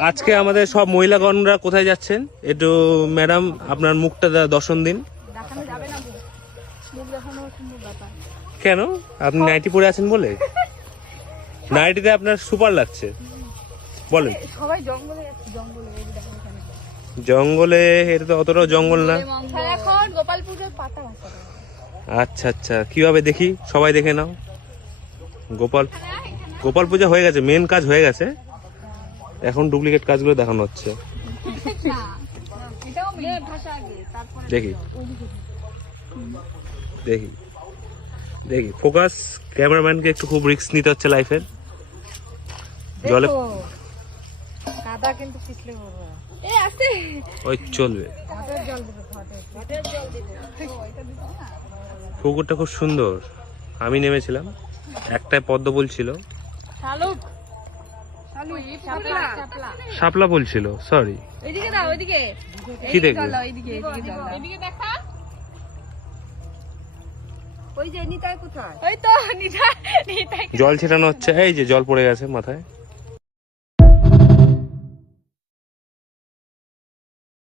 আজকে আমাদের সব মহিলাগণরা কোথায় যাচ্ছেন একটু ম্যাডাম আপনার মুখটা দর্শন দিন। কেন? আপনি নাইটি পরে আছেন বলে? নাইটিতে আপনার সুপার লাগছে বলেন। সবাই জঙ্গলে যাচ্ছে, জঙ্গলে জঙ্গলে? এটা তো অতটাও জঙ্গল না। এখন গোপালপুরের পাতা আছে। আচ্ছা আচ্ছা, কিভাবে দেখি, সবাই দেখে নাও। গোপাল পূজা হয়ে গেছে, মেন কাজ হয়ে গেছে, এখন ডুপ্লিকেট কাজগুলো দেখানো হচ্ছে। দেখি দেখি দেখি ফোকাস। ক্যামেরাম্যানকে একটু খুব রিস্ক নিতে হচ্ছে লাইফের। জলে কাদা কিন্তু পিছলে পড়বে। ওই চলবে। পুকুরটা খুব সুন্দর, আমি নেমেছিলাম, একটাই পদ্ম ফুল ছিল, শাপলা ফুল ছিল, সরি। কি দেখবে? জল ছেটানো হচ্ছে, এই যে জল পড়ে গেছে মাথায়।